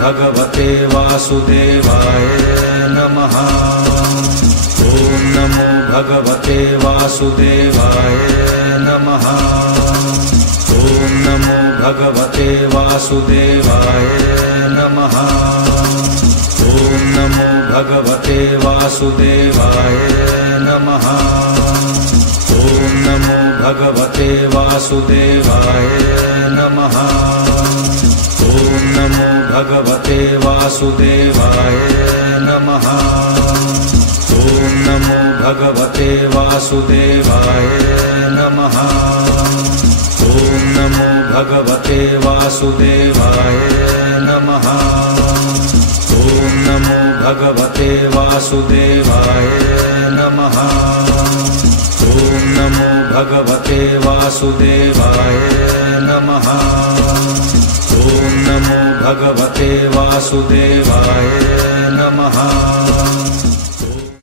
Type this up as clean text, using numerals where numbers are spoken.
भगवते वासुदेवाय नमः। ॐ नमो भगवते वासुदेवाय नमः। ॐ नमो भगवते वासुदेवाय नमः। ॐ नमो भगवते वासुदेवाय नमः। ॐ नमो भगवते वासुदेवाय नमः। ॐ नमो भगवते वासुदेवाय नमः। ॐ नमो भगवते वासुदेवाय नमः। ॐ नमो भगवते वासुदेवाय नमः। ॐ नमो भगवते वासुदेवाय नमः। ॐ नमो भगवते वासुदेवाय नमः। ॐ नमो भगवते वासुदेवाय नमः।